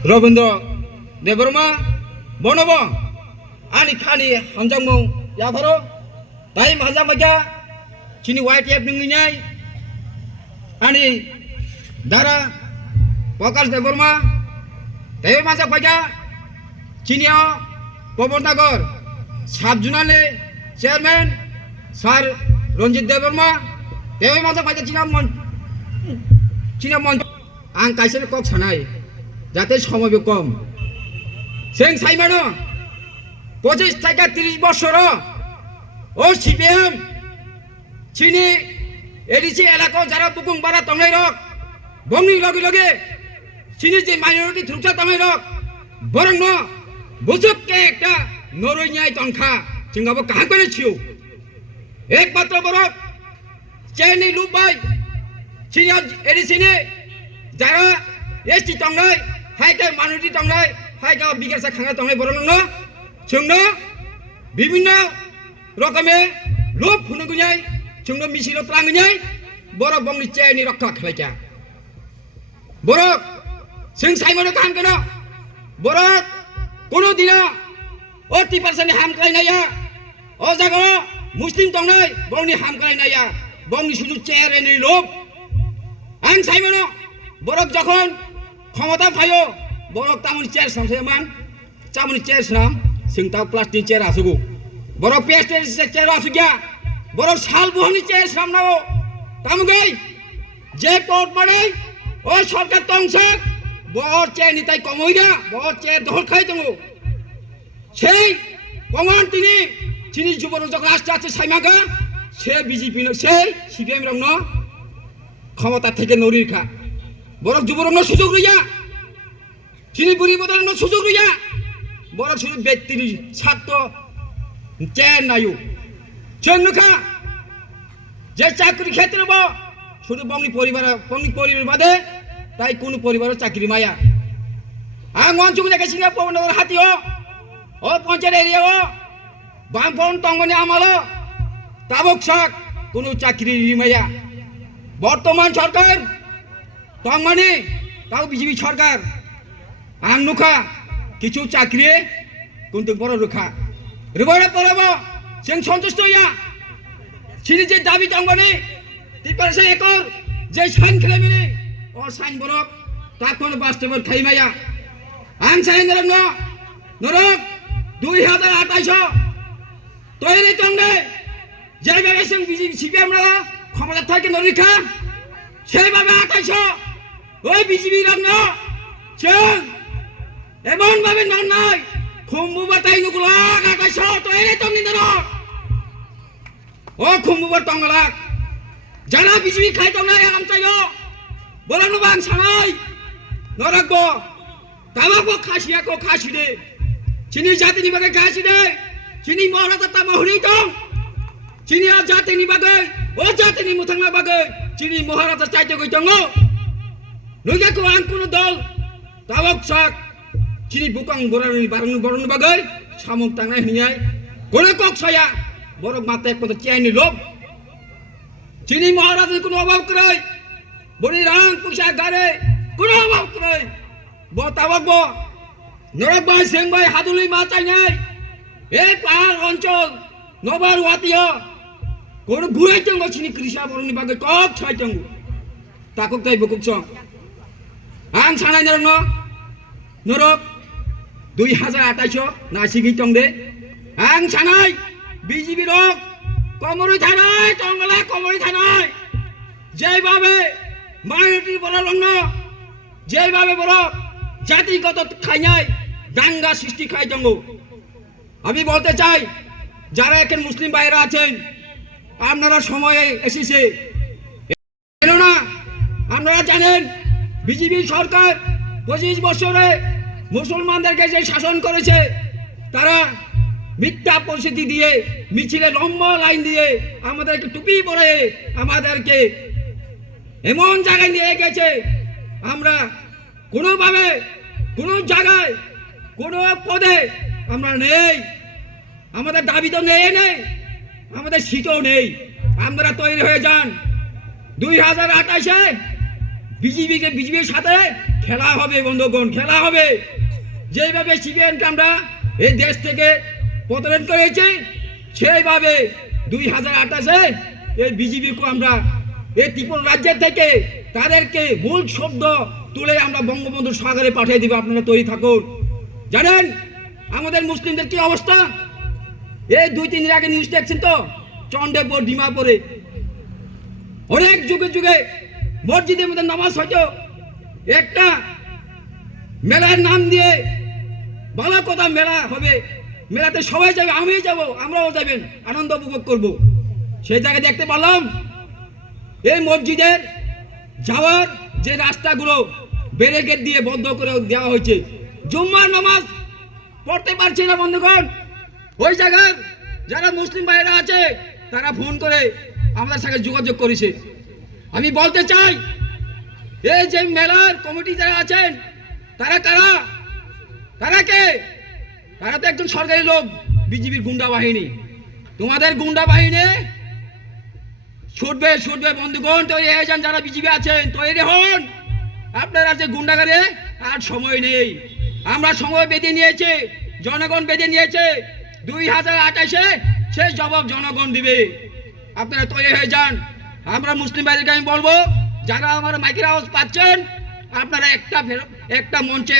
रवीन्द्र देबरमा बनब आनी खानी हामजांगमौ याफारो दाई हामजां बायगा चिनी वाइट एप नंगिनाय आनी दारा प्रकाश देबरमा दाई माजा बायगा चिनिया पवननगर साब जुनाले चेयरमैन सार रंजित देबरमा दाई माजा बायगा चिना मन आं काइसेनो कक सानाय जाते समय कम जों साइमानो 25 থেকে 30 বছর ও সিপিএম চিনি এডিসি এলাকা যারা বুকুং বারা তংলাই রক বংনি লগে লগে চিনি যে মাইনরিটি থ্রুচা তংলাই রক বরং ন বুজুককে একটা নরইনাই তংখা जोंगाबो काहां করে ছিও একমাত্র বরক চেনি লুবাই চিনি এডিসি নে যারা एसटी तंगनाय हाइका माइनरिटी तंगनाय हाइका बिगासा खांगा तंगनाय बरनो जोंनो विभिन्न रकमे लोभ फुनुगुनाय जोंनो मिसिलो त्रांगुनाय बरक बंगनि चेनि रक्षा खालायका बरक जों साइमनो काम कनो बरक कोनो दिना 80% हाम खालायनाया ओ जागो मुस्लिम तंगनाय बंगनि हाम खालायनाया बंगनि सुजु चेरेनि लोभ आं साइमनो बरक जखन ক্ষমতা পাইও বরক তামুনি চেয়ার সামসামান চামুনি চেয়ার সাম সিংতা প্লাস্টিক চেয়ার আসুগো বরক পেস্টের চেয়ার আসুগিয়া বরক শাল বহনি চেয়ার সামনাও তামুগৈ যে কোর্ট মানে ও সরকার তংসক বড় চেয়ার নিতাই কমইগা বড় চেয়ার দখল খাই দङ সেই কমান তিনি চিনি যুবর যখন আস্তে আস্তে সাইমাগা সে বিজেপি সেই সিপিএম রং ক্ষমতা থেকে নরিখা বরক যুবরঙ্গ সুযোগ লইয়া চিনি বুড়ি বদল সুযোগ লইয়া বরক শুধু ব্যক্তির ছাত্র চেন নাইও চন্নুখা যে চাকরি ক্ষেত্রে শুধু বংনি পরিবার বাদে তাই কোন পরিবারের চাকরি মায়া আং অঞ্চল দেখেছিল পবনগর হাতিও ও পঞ্চায়েত এরিয়া ও বামফ্রন্ট তঙ্গনি আমল তাবক শাক কোন চাকরি মায়া বর্তমান সরকার তংমানি তাও বিজেপি সরকার আং নুখা কিছু চাকরি কিন্তু বড় রুখা রুবাড়া পড়াবো जों सन्तुष्ट हइया सिनि जे दाबि तंगमानि 3% एकड़ जे साइन खालामनि अ साइन बरक ताखौनो बास्तब खाइमाया आं साइन नरक 2028 तैयारि तंगै जाय भाবে जों बिजेपि सिपिएम रा क्षमता थाके नरिखा সেইভাবে 28 ওই বিজেপি রং जों এমন ভাবে নাই খুমবুবাতাই নুগুলা 28 তৈরি তংনি দর ও খুমবুবার তংলা যারা বিজেপি খাই তংনাই আম চাইও বলানো বাং সানাই নরকবো তাবাকো খাসিয়াকো খাসি দে চিনি জাতিনি বাগে খাসি দে চিনি মহারাজা তামাহুরি দं চিনি আর জাতিনি বাগে ও জাতিনি মুথাংনা বাগে চিনি মহারাজা চাইতে গই দङ नुगाको आं कुनो दल तावक साक चिनी बुकां बरानि बरन बागै सामुं तांनाय हियाय कोने कक साया बरक माते एकपद चेनि लोभ चिनी महाराज कुनो अभाव करै बनि रां पैसा गारे कुनो अभाव करै ब तावक ब नरक बाय सेंबाय हादुलि मा चाइनाय ए पाहाड़ अंचल नबार वातिया कोनो बुराय दङ चिनी कृष्णा बरनि बागै कक साय दङ ताकक ताइ बुकुक सं आं सानाय नरक 2028 नासिगि तंदे आं सानाय बिजेपि रक कमरै थानाय तंगला कमरै थानाय जेइ भाबे माइनरिटी बला लंग जेइ भाबे बड़ জাতিগত খাইনাই দাঙ্গা সৃষ্টি খাই দङ আমি বলতে চাই যারা এখানে মুসলিম ভাইরা আছেন আপনারা সময়ে এসেছে কেননা আপনারা জানেন বিজেপি সরকার 25 বছরে মুসলমানদেরকে যে শাসন করেছে তারা মিথ্যা পরিস্থিতি দিয়ে মিছিলে লম্বা লাইন দিয়ে আমাদেরকে টুপি পরে আমাদেরকে এমন জায়গায় নিয়ে গেছে আমরা কোনোভাবে কোনো জায়গায় কোনো পদে আমরা নেই আমাদের দাবি তো নেই আমাদের সিটও নেই আপনারা তৈরি হয়ে যান 2028 বিজেপির সাথে খেলা হবে বন্ধুগণ, খেলা হবে। যেভাবে সিপিএমকে আমরা এই দেশ থেকে পতন করেছি, সেইভাবে 2028-এ এই বিজেপিকে আমরা এই ত্রিপুরা রাজ্যের থেকে তাদেরকে মূল শব্দ তুলে আমরা বঙ্গবন্ধুর সাগরে পাঠিয়ে দিব। আপনারা তৈরি থাকুন। জানেন আমাদের মুসলিমদের কি অবস্থা? এই 2-3 দিন আগে নিউজ দেখছেন তো, চন্ডীপুর ডিমাপুরে অনেক যুগে যুগে মসজিদের মধ্যে নামাজ হয়তো একটা মেলার নাম দিয়ে ভালো কথা মেলা হবে, মেলাতে সবাই যাবে, আমিও যাব, আমরাও যাবেন, আনন্দ উপভোগ করব। সেই জায়গায় দেখতে পেলাম এই মসজিদের যাওয়ার যে রাস্তাগুলো ব্যারিকেড দিয়ে বন্ধ করে দেওয়া হয়েছে। জুম্মার নামাজ পড়তে পারছি না বন্ধুগণ। ওই জায়গার যারা মুসলিম ভাইরা আছে তারা ফোন করে আমাদের সঙ্গে যোগাযোগ করেছে। আমি বলতে চাই, এই যে মেলার কমিটি যারা আছেন তারা কারা? তারা কে? তারা তো একজন সরকারি লোক, বিজেপির গুন্ডা বাহিনী। তোমাদের গুন্ডা বাহিনী ছুটবে ছুটবে বন্ধুগণ। তৈরি হয়ে যান, যারা বিজেপি আছেন তৈরি হন। আপনারা যে গুন্ডাগারে আর সময় নেই, আমরা সময় বেঁধে নিয়েছে, জনগণ বেঁধে নিয়েছে। 2028-এ সেই জবাব জনগণ দিবে। আপনারা তৈরি হয়ে যান। আমরা মুসলিম ভাইদেরকে আমি বলবো, যারা আমার মাইকের আওয়াজ পাচ্ছেন, আপনারা একটা মঞ্চে